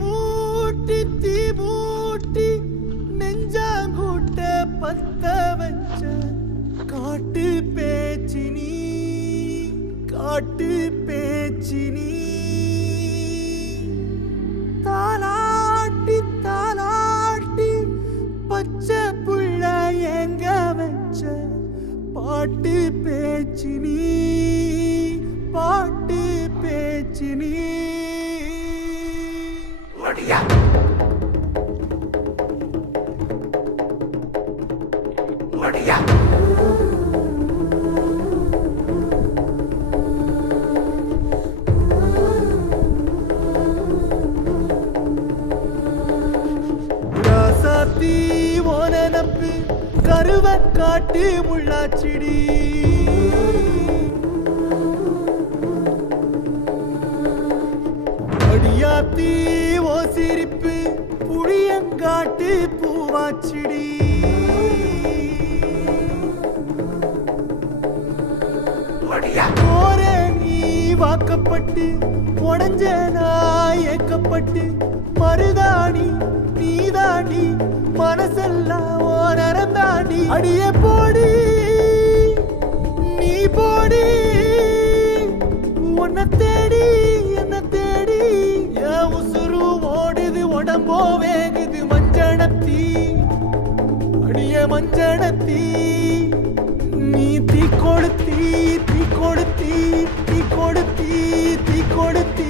மூட்டி தீ மூட்டி நெஞ்சாங்கூட்ட பத்த வச்ச காட்டு பேச்சினி காட்டு பேச்சினி தாலாட்டி தாலாட்டி பச்சை புள்ள எங்க வச்ச பாட்டு பேச்சினி பாட்டு பேச்சினி ராசாத்தி ஓன நம்பு கருவ காட்டு முள்ளாச்சிடி அடியாத்தி ஓ சிரிப்பு புளியங்காட்டு பூவாச்சிடி போற நீ வாக்கப்பட்டு உடஞ்ச நான் ஏக்கப்பட்டு மருதாணி நீதாண்டி மனசெல்லாம் ஓ நரந்தாண்டி அடியே போடி நீ போடி உன்னை தேடி என்ன தேடி என் உசுரு ஓடுது உடம்போ வேகுது மஞ்சனத்தி அடியே மஞ்சனத்தி நீ தீ கொடுத்தி தீ கொடுத்தி தீ கொடுத்தி தீ கொடுத்தி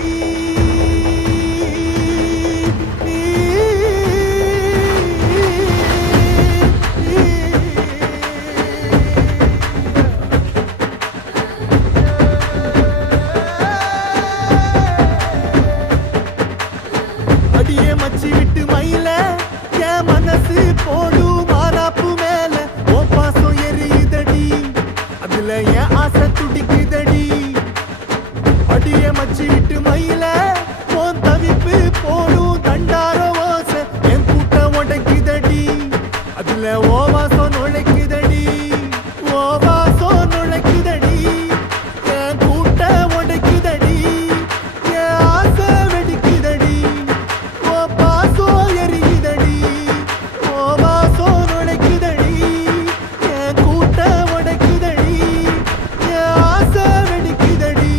அடியே மச்சி விட்டு மயில என் மனசு போடும் மாறாப்பு மேல ஓ பாசம் எரியுதடி அதுல என் ஆசை துடிக்குதடி அடியே மச்சி விட்டு மயில உன் தவிப்பு போடும் தண்டார ஓசை என் கூட்டம் உடைக்குதடி அதுல ஓ வாசம் நுழைக்குதடி ஓ வாசம் நுழைக்குதடி என் கூட்டம் உடைக்குதடி என் ஆசை வெடிக்குதடி ஓ பாசம் எரியுதடி ஓ வாசம் நுழைக்குதடி என் கூட்டம் உடைக்குதடி என் ஆசை வெடிக்குதடி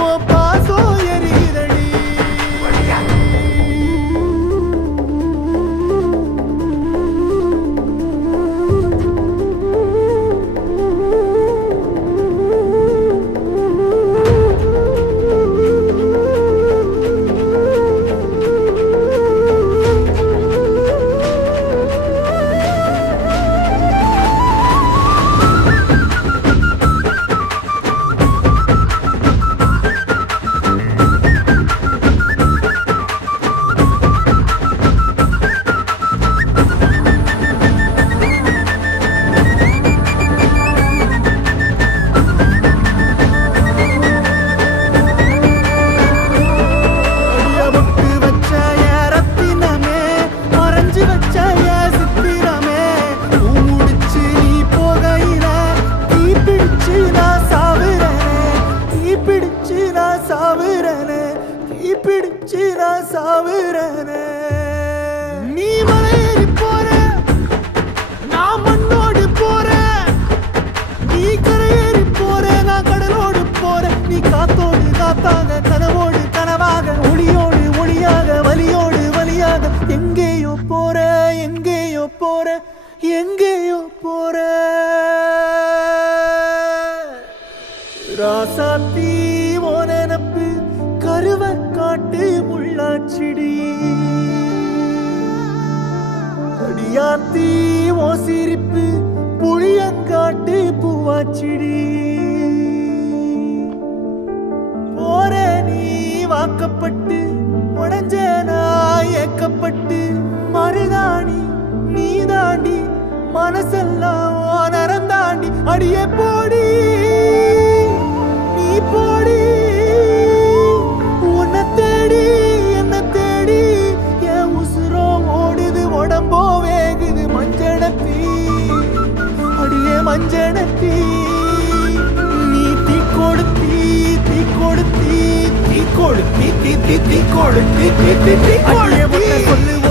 ஓ பாசம் எரியுதடி முட்டு வச்ச என் ரத்தினமே மறைஞ்சு வச்ச என் சித்திரமே பூ முடிச்சு நீ போகையில தீ பிடிச்சு நான் சாவுறனே தீ பிடிச்சு நான் சாவுறனே தீ பிடிச்சு நான் சாவுறனே நீ மலையேறி போற நான் மண்ணோடு போறேன் நீ கரையேறி போற நான் கடலோடு போறேன் நீ காத்தோடு காத்தாக கனவோடு கனவாக ஒளியோடு ஒளியாக வலியோடு வலியாக எங்கேயோ போற எங்கேயோ போற எங்கேயோ போற ராசாத்தி ஓ நினப்பு கருவ காட்டு முள்ளாச்சிடி அடியாத்தி ஓ சிரிப்பு புளியங்காட்டு பூவாச்சிடி போற நீ வாக்கப்பட்டு உடஞ்ச நான் ஏக்கப்பட்டு மருதாணி நீதாண்டி மனசெல்லாம் ஓ நரந்தாண்டி அடியே போடி நீ போடி உன்னை தேடி என்ன தேடி என் உசுரோ ஓடுது உடம்போ வேகுது மஞ்சனத்தி அடியே மஞ்சனத்தி நீ தீ கொடுத்தி தீ கொடுத்தி தீ கொடுத்தி தீ தீ தீ தீ கொளுத்தி தீ தீ தீ கொளுத்தி சொல்லு